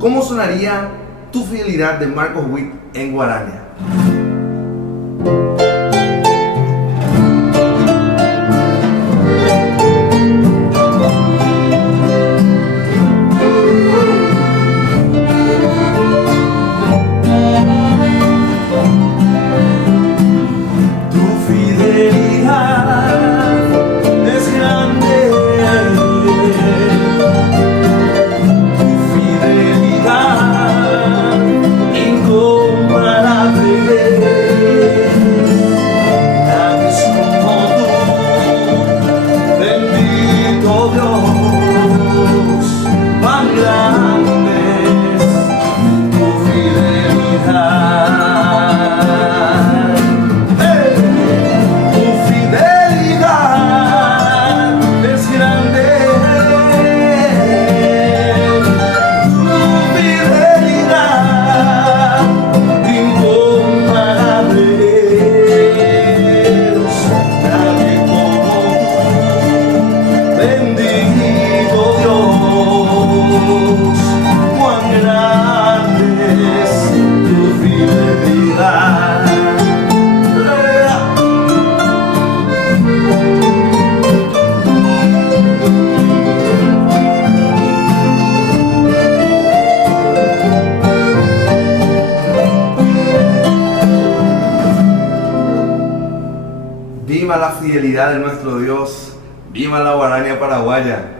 ¿Cómo sonaría Tu fidelidad de Marcos Witt en Guarania? Tu fidelidad es grande, tu fidelidad incomparable. Nadie es como tú, bendito Dios, cuán grande es tu fidelidad. Viva la fidelidad de nuestro Dios, viva la Guarania paraguaya.